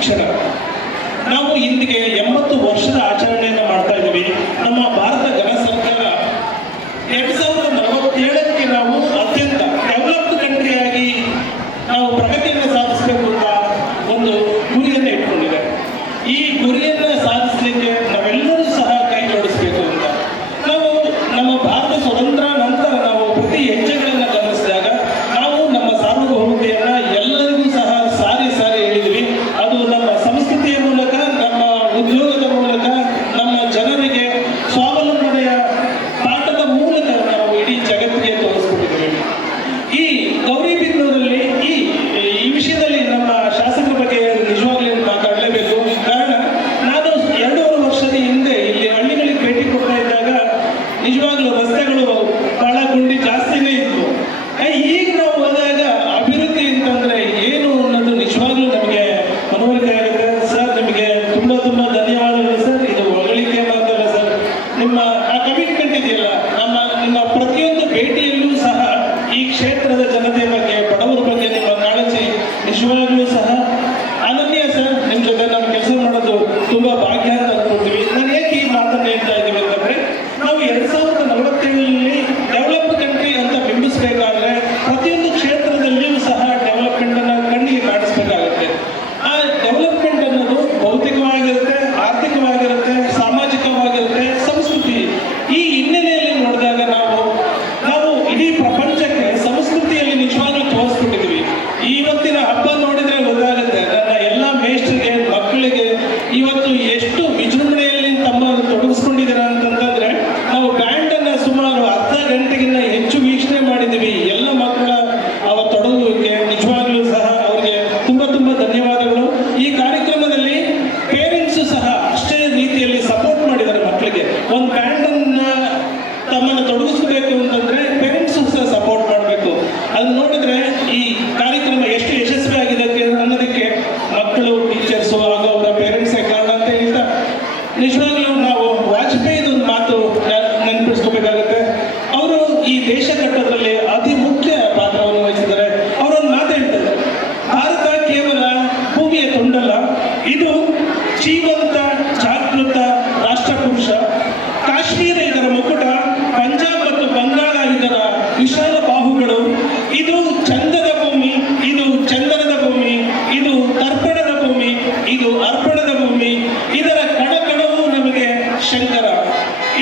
ಕ್ಷಣ. ನಾವು ಇಂದಿಗೆ 80 ವರ್ಷದ ಆಚರಣೆಯನ್ನು ಮಾಡ್ತಾ ಇದ್ದೀವಿ. ನಮ್ಮ ಭಾರತ ಜನ ಸರ್ಕಾರ 2047ಕ್ಕೆ ನಾವು ಅತ್ಯಂತ ಡೆವಲಪ್ಡ್ ಕಂಟ್ರಿಯಾಗಿ ನಾವು ಪ್ರಗತಿಯನ್ನು ಸಾಧಿಸಬೇಕು ಅಂತ ಒಂದು ಗುರಿಯನ್ನು ಇಟ್ಕೊಂಡಿದೆ. ಈ ಗುರಿಯನ್ನು ಸಾಧಿಸಲಿಕ್ಕೆ ನಾವೆಲ್ಲರೂ ಸಹ ಕೈ ಜೋಡಿಸಬೇಕು ಅಂತ ನಾವು ನಮ್ಮ ಭಾರತ ಸ್ವತಂತ್ರ ನಂತರ ನಾವು ಪ್ರತಿ ಹೆಜ್ಜೆಗಳನ್ನು ಗಮನಿಸಿದಾಗ ನಾವು ನಮ್ಮ ಸಾರ್ವಭೌಮತೆಯನ್ನು ಎಲ್ಲರಿಗೂ ಸಹ ಸಾರಿ ಹೇಳಿದ್ವಿ. ಅದು ನಮ್ಮ ಸಂಸ್ಕೃತಿಯ ಮೂಲಕ, ನಮ್ಮ ಉದ್ಯೋಗದ ಮೂಲಕ, ನಮ್ಮ ಜನರಿಗೆ ಸ್ವಾವಲಂಬನೆಯ ಪಾಠದ ಮೂಲಕ ನಾವು ಇಡೀ ಜಗತ್ತಿಗೆ ತೋರಿಸ್ಕೊಟ್ಟಿದ್ದೇವೆ. ಈ ಗೌರಿಬಿದನೂರಲ್ಲಿ ಈ ವಿಷಯದಲ್ಲಿ ನಮ್ಮ ಶಾಸಕರ ಬಗ್ಗೆ ನಿಜವಾಗ್ಲೂ ಮಾತಾಡಲೇಬೇಕು. ಕಾರಣ, ನಾನು 2.5 ವರ್ಷದ ಹಿಂದೆ ಇಲ್ಲಿ ಹಳ್ಳಿಗಳಿಗೆ ಭೇಟಿ ಕೊಡ್ತಾ ಇದ್ದಾಗ ನಿಜವಾಗ್ಲೂ ರಸ್ತೆಗಳು ಬಹಳ ಗುಂಡಿ ಜಾಸ್ತಿನೇ ಇತ್ತು. ಈಗ ನಾವು ಹೋದಾಗ ಅಭಿವೃದ್ಧಿ ಅಂತಂದ್ರೆ ಏನು ಅನ್ನೋದು ನಿಜವಾಗ್ಲೂ ನಮಗೆ ಮನವರಿಕೆ ಆಗುತ್ತೆ. ಸರ್, ನಿಮಗೆ ತುಂಬಾ ಧನ್ಯವಾದಗಳು ಸರ್. ಇದು ಹೊಗಳಿಕೆ ಮಾತಲ್ಲ ಸರ್, ನಿಮ್ಮ ಆ ಕಮಿಟ್ಮೆಂಟ್ ಇದೆಯಲ್ಲ, ನಿಮ್ಮ ಪ್ರತಿಯೊಂದು ಭೇಟಿಯಲ್ಲೂ ಸಹ ಈ ಕ್ಷೇತ್ರದ ಜನತೆ ಬಗ್ಗೆ, ಬಡವರ ಬಗ್ಗೆ ನಿಮ್ಮ ಕಾಳಜಿ ನಿಜವಾಗ್ಲೂ ಸಹ ಅನನ್ಯ ಸರ್. ನಿಮ್ಮ ಜೊತೆ ನಾವು ಕೆಲಸ ಮಾಡೋದು ತುಂಬಾ ಭಾಗ್ಯ ಅಂತ ಅನ್ಕೊಳ್ತೀವಿ. ನಾನು ಏಕೆ ಈ ಮಾತನ್ನು ಹೇಳ್ತಾ ಇದ್ದೀವಿ ಅಂತಂದ್ರೆ, ನಾವು 2047ರಲ್ಲಿ ಡೆವಲಪ್ಡ್ ಕಂಟ್ರಿ ಅಂತ ಬಿಂಬಿಸಬೇಕಾದ್ರೆ ಪ್ರತಿಯೊಂದು ಕ್ಷೇತ್ರದಲ್ಲಿಯೂ ಸಹ ಡೆವಲಪ್ಮೆಂಟ್ ಅನ್ನ ಕಣ್ಣಿಗೆ ಕಾಣಿಸ್ಬೇಕಾಗುತ್ತೆ. ಆ ಡೆವಲಪ್ಮೆಂಟ್ ಅನ್ನೋದು ಭೌತಿಕವಾಗಿರುತ್ತೆ, ಆರ್ಥಿಕವಾಗಿರುತ್ತೆ, ಸಾಮಾಜಿಕವಾಗಿರುತ್ತೆ, ಸಂಸ್ಕೃತಿ. ಈ ಹಿನ್ನೆಲೆಯಲ್ಲಿ ನೋಡಿದಾಗ ನಾವು ಇಡೀ ಪ್ರಪಂಚಕ್ಕೆ ಸಂಸ್ಕೃತಿಯಲ್ಲಿ ನಿಜವಾಗ್ಲೂ ತೋರಿಸ್ಬಿಟ್ಟಿದ್ವಿ. ಇವತ್ತಿನ ಹಬ್ಬ ನೋಡಿದ್ರೆ ಗೊತ್ತಾಗುತ್ತೆ. ನನ್ನ ಎಲ್ಲ ಮೇಷ್ಟ್ರಿಗೆ, ಮಕ್ಕಳಿಗೆ ಇವತ್ತು ಎಷ್ಟು ವಿಜೃಂಭಣೆಯಲ್ಲಿ ತಮ್ಮನ್ನು ತೊಡಗಿಸ್ಕೊಂಡಿದ್ದೀರಾ ಅಂತಂದ್ರೆ, ನಾವು ಬ್ಯಾಂಡ್ ಅನ್ನ ಸುಮಾರು ಅರ್ಧ ಗಂಟೆಗಿಂತ ಹೆಚ್ಚು ವೀಕ್ಷಣೆ ಮಾಡಿದ್ದೀವಿ. ಎಲ್ಲ ಮಕ್ಕಳ ತೊಡಗುವಿಕೆ ನಿಜವಾಗ್ಲೂ ಸಹ ಅವರಿಗೆ ತುಂಬಾ ಧನ್ಯವಾದಗಳು. ಈ ಕಾರ್ಯಕ್ರಮದಲ್ಲಿ ಪೇರೆಂಟ್ಸು ಸಹ ಅಷ್ಟೇ ರೀತಿಯಲ್ಲಿ ಸಪೋರ್ಟ್ ಮಾಡಿದ್ದಾರೆ ಮಕ್ಕಳಿಗೆ. ಒಂದು ಬ್ಯಾಂಡ್ ಅನ್ನ ತಮ್ಮನ್ನು ತೊಡಗಿಸಬೇಕು ಅಂತಂದ್ರೆ ಪೇರೆಂಟ್ಸು ಸಹ ಸಪೋರ್ಟ್ ಮಾಡಬೇಕು. ಅದು ನೋಡಿದ್ರೆ ಈ ಕಾರ್ಯಕ್ರಮ ಎಷ್ಟು ಯಶಸ್ವಿ ಆಗಿದೆ ಅನ್ನೋದಕ್ಕೆ ಮಕ್ಕಳು, ಟೀಚರ್ಸು ಹಾಗೂ ಅವರ ಪೇರೆಂಟ್ಸೇ ಕಾರಣ ಅಂತ ಹೇಳ್ತಾ, ನಿಜವಾಗ್ಲೂ ನಾವು ವಾಜಪೇಯಿದು ಒಂದು ಮಾತು ನೆನಪಿಸ್ಕೋಬೇಕಾಗುತ್ತೆ. ಅವರು ಈ ದೇಶ ಕಟ್ಟೋದ್ರಲ್ಲಿ ಅತಿ ಮುಖ್ಯ ಪಾತ್ರವನ್ನು ವಹಿಸಿದ್ದಾರೆ. ಅವರೊಂದು ಮಾತು ಹೇಳ್ತಾರೆ, ಭಾರತ ಕೇವಲ ಭೂಮಿಯ ತುಂಡಲ್ಲ, ಇದು ಜೀವಂತ ಜಾಗೃತ ರಾಷ್ಟ್ರಪುರುಷ. ಕಾಶ್ಮೀರ ಇದರ ಮುಕುಟ, ಪಂಜಾಬ್ ಮತ್ತು ಬಂಗಾಳ ಇದರ ವಿಶಾಲ ಬಾಹುಗಳು. ಇದು ಚಂದದ ಭೂಮಿ, ಇದು ಚಂದನದ ಭೂಮಿ, ಇದು ತರ್ಪಣದ ಭೂಮಿ, ಇದು ಅರ್ಪಣದ ಭೂಮಿ. ಇದರ ಕಣಕಣವು ನಮಗೆ ಶಂಕರ,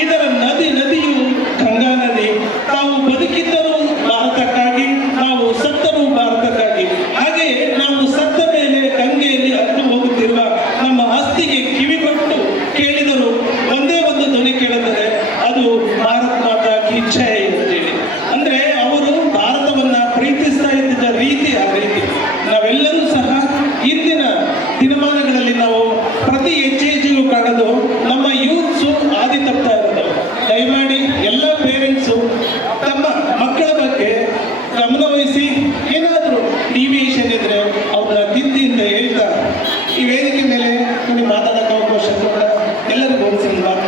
ಇದರ ನದಿಯು ಗಂಗಾ ನದಿ. ತಾವು ಬದುಕಿದ್ದರೂ ಭಾರತಕ್ಕಾಗಿ, ನಾವು ಸತ್ತರೂ ಭಾರತಕ್ಕಾಗಿ. ಹಾಗೆಯೇ ನಾವು ಸತ್ತ ಮೇಲೆ ಗಂಗೆಯಲ್ಲಿ ಹರಿದು ಹೋಗುತ್ತಿರುವ ನಮ್ಮ ಅಸ್ಥಿಗೆ ಕಿವಿಗೊಟ್ಟು ಕೇಳಿದರು ಒಂದೇ ಒಂದು ಧ್ವನಿ ಕೇಳುತ್ತದೆ, ಅದು ಭಾರತ್ ಮಾತಾ ಕಿ ಜೈ ಅಂತೇಳಿ. ಅಂದ್ರೆ ಅವರು ಭಾರತವನ್ನ ಪ್ರೀತಿಸ್ತಾ ಇದ್ದ ರೀತಿ ಆ ರೀತಿ. ನಾವೆಲ್ಲರೂ ಸಹ ಇಂದಿನ ದಿನಮಾನಗಳಲ್ಲಿ ನಾವು ಪ್ರತಿ ಹೆಜ್ಜೆಗೂ ಕಾಣೋದು ನಮ್ಮ ಯೂತ್ಸು ಹಾದಿ ತಪ್ತಾ ಇರೋದು. ದಯಮಾಡಿ ಎಲ್ಲ ಪೇರೆಂಟ್ಸು ತಮ್ಮ ಮಕ್ಕಳ ಬಗ್ಗೆ ಗಮನವಹಿಸಿ, ಏನಾದರೂ ಡಿವಿಯೇಷನ್ ಇದ್ರೆ ಅವ್ರನ್ನ ತಿದ್ದಿಂದ ಹೇಳ್ತಾ ಈ ವೇದಿಕೆ ಮೇಲೆ ಮಾತಾಡೋಕೆ ಅವಕಾಶ ಕೂಡ ಎಲ್ಲರಿಗೂ ಮಾತು